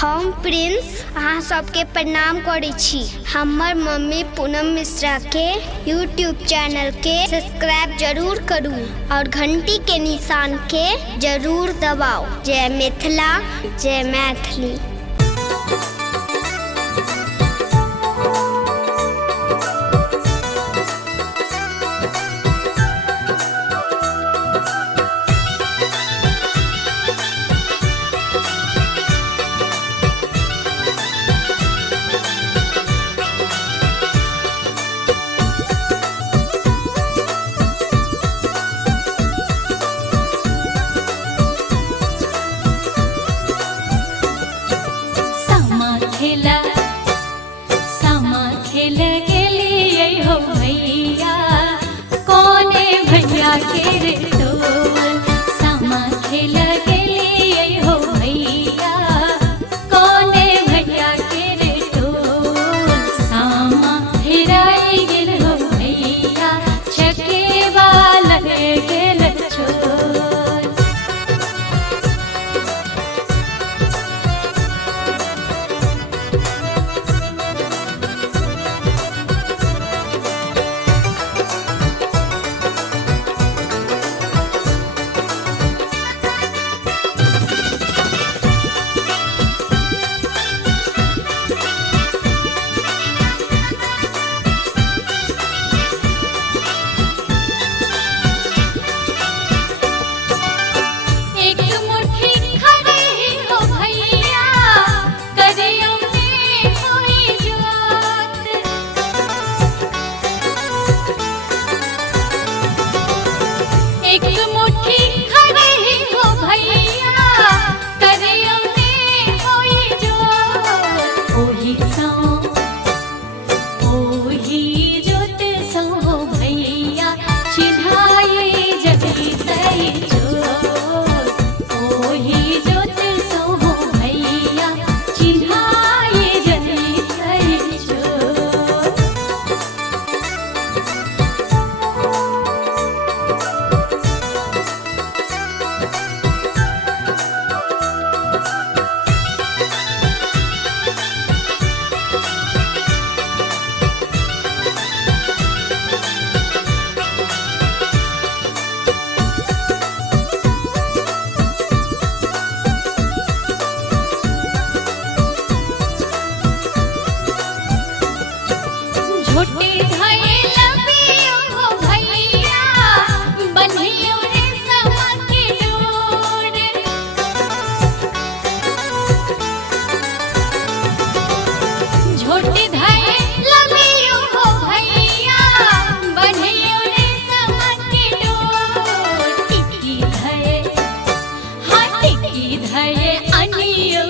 हम प्रिंस अहाँ सबके प्रणाम करै छी। हमर मम्मी पूनम मिश्रा के यूट्यूब चैनल के सब्सक्राइब जरूर करू और घंटी के निशान के जरूर दबाओ। जय मिथिला, जय मैथिली। सामा खेल गेलिए हो भैया, कोने भैया के रे टोल। सामा खेल गेलिए हो भैया, कोने भैया के रे टोल। सामा हेराई गेल हो भैया, चकेवा लग गेल छोल। धये अनियो